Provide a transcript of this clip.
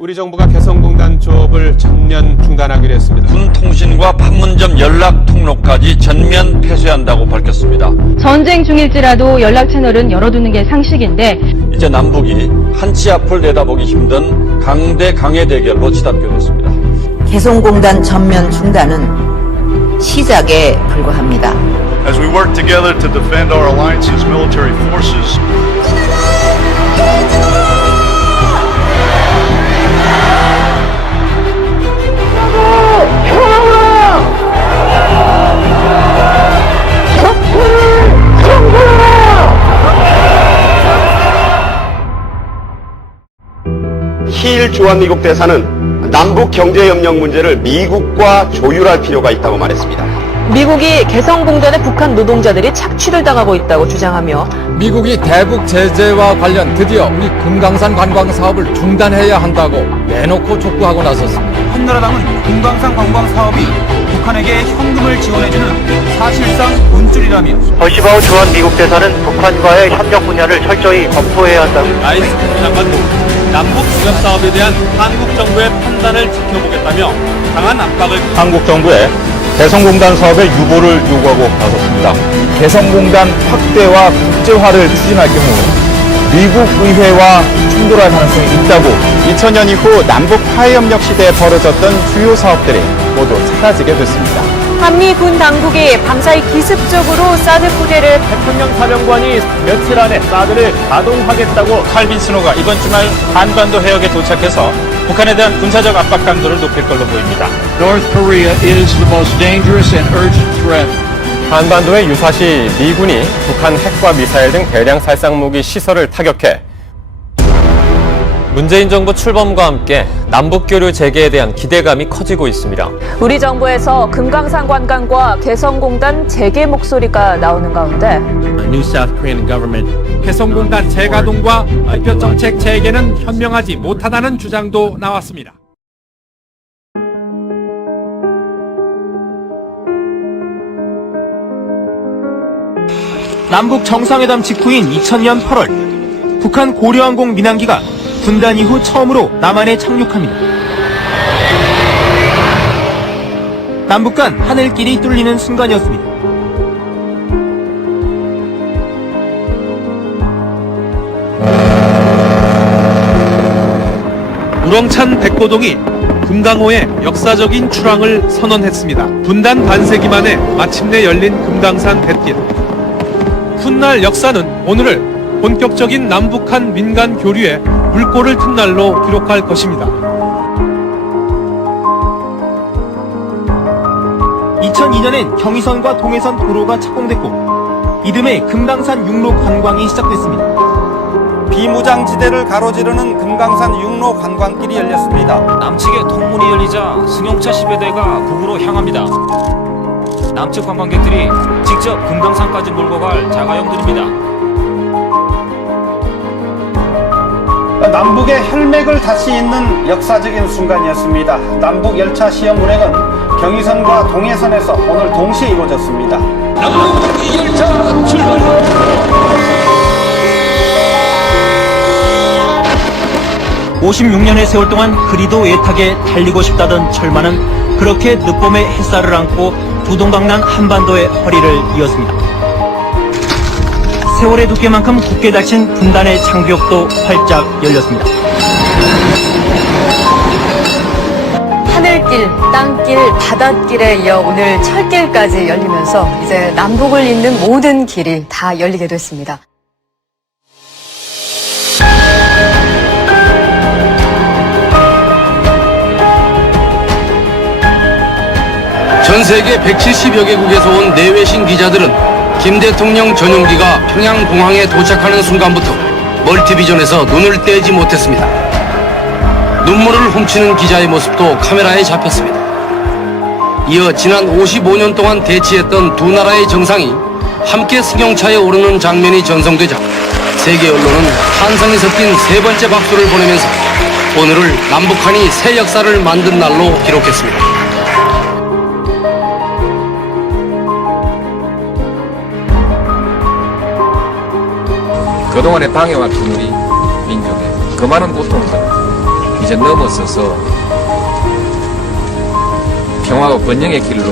우리 정부가 개성공단 조업을 전면 중단하기로 했습니다. 군 통신과 판문점 연락 통로까지 전면 폐쇄한다고 밝혔습니다. 전쟁 중일지라도 연락 채널은 열어두는 게 상식인데 이제 남북이 한치 앞을 내다보기 힘든 강대 강의 대결로 치닫게 됐습니다. 개성공단 전면 중단은 시작에 불과합니다. As we work together to defend our alliance's military forces, 힐 주한미국 대사는 남북 경제협력 문제를 미국과 조율할 필요가 있다고 말했습니다. 미국이 개성공단에 북한 노동자들이 착취를 당하고 있다고 주장하며 미국이 대북 제재와 관련 드디어 우리 금강산 관광 사업을 중단해야 한다고 내놓고 촉구하고 나섰습니다. 한나라당은 금강산 관광 사업이 북한에게 현금을 지원해주는 사실상 돈줄이라며 허시바우 주한 미국 대사는 북한과의 협력 분야를 철저히 검토해야 한다고 라이스 장관도 남북 무역 사업에 대한 한국 정부의 판단을 지켜보겠다며 강한 압박을 한국 정부에 개성공단 사업의 유보를 요구하고 나섰습니다. 개성공단 확대와 국제화를 추진할 경우 미국 의회와 충돌할 가능성이 있다고 2000년 이후 남북 화해협력 시대에 벌어졌던 주요 사업들이 모두 사라지게 됐습니다. 한미 군 당국이 밤사이 기습적으로 사드 부대를 태평양 사령관이 며칠 안에 사드를 가동하겠다고 칼빈 스노가 이번 주말 한반도 해역에 도착해서 북한에 대한 군사적 압박 강도를 높일 걸로 보입니다. North Korea is the most dangerous and urgent threat. 한반도에 유사시 미군이 북한 핵과 미사일 등 대량 살상무기 시설을 타격해 문재인 정부 출범과 함께 남북교류 재개에 대한 기대감이 커지고 있습니다. 우리 정부에서 금강산 관광과 개성공단 재개 목소리가 나오는 가운데 New South Korean government 개성공단 재가동과 발표 정책 재개는 현명하지 못하다는 주장도 나왔습니다. 남북 정상회담 직후인 2000년 8월 북한 고려항공 민항기가 분단 이후 처음으로 남한에 착륙합니다. 남북 간 하늘길이 뚫리는 순간이었습니다. 우렁찬 백고동이 금강호의 역사적인 출항을 선언했습니다. 분단 반세기 만에 마침내 열린 금강산 뱃길. 훗날 역사는 오늘을 본격적인 남북한 민간 교류의 물꼬를 튼 날로 기록할 것입니다. 2002년엔 경의선과 동해선 도로가 착공됐고 이듬해 금강산 육로 관광이 시작됐습니다. 비무장지대를 가로지르는 금강산 육로 관광길이 열렸습니다. 남측의 통문이 열리자 승용차 10여 대가 북으로 향합니다. 남측 관광객들이 직접 금강산까지 몰고 갈 자가용들입니다. 남북의 혈맥을 다시 잇는 역사적인 순간이었습니다. 남북 열차 시험 운행은 경의선과 동해선에서 오늘 동시에 이루어졌습니다. 남북 열차 출발! 56년의 세월 동안 그리도 애타게 달리고 싶다던 철마는 그렇게 늦봄의 햇살을 안고 두동강난 한반도의 허리를 이었습니다. 세월의 두께만큼 굳게 닫힌 분단의 장벽도 활짝 열렸습니다. 하늘길, 땅길, 바닷길에 이어 오늘 철길까지 열리면서 이제 남북을 잇는 모든 길이 다 열리게 됐습니다. 전 세계 170여 개국에서 온 내외신 기자들은 김 대통령 전용기가 평양공항에 도착하는 순간부터 멀티비전에서 눈을 떼지 못했습니다. 눈물을 훔치는 기자의 모습도 카메라에 잡혔습니다. 이어 지난 55년 동안 대치했던 두 나라의 정상이 함께 승용차에 오르는 장면이 전송되자 세계 언론은 환상이 섞인 세 번째 박수를 보내면서 오늘을 남북한이 새 역사를 만든 날로 기록했습니다. 그동안의 방해와 투물이 민족에 그 많은 고통을 이제 넘어서서 평화와 번영의 길로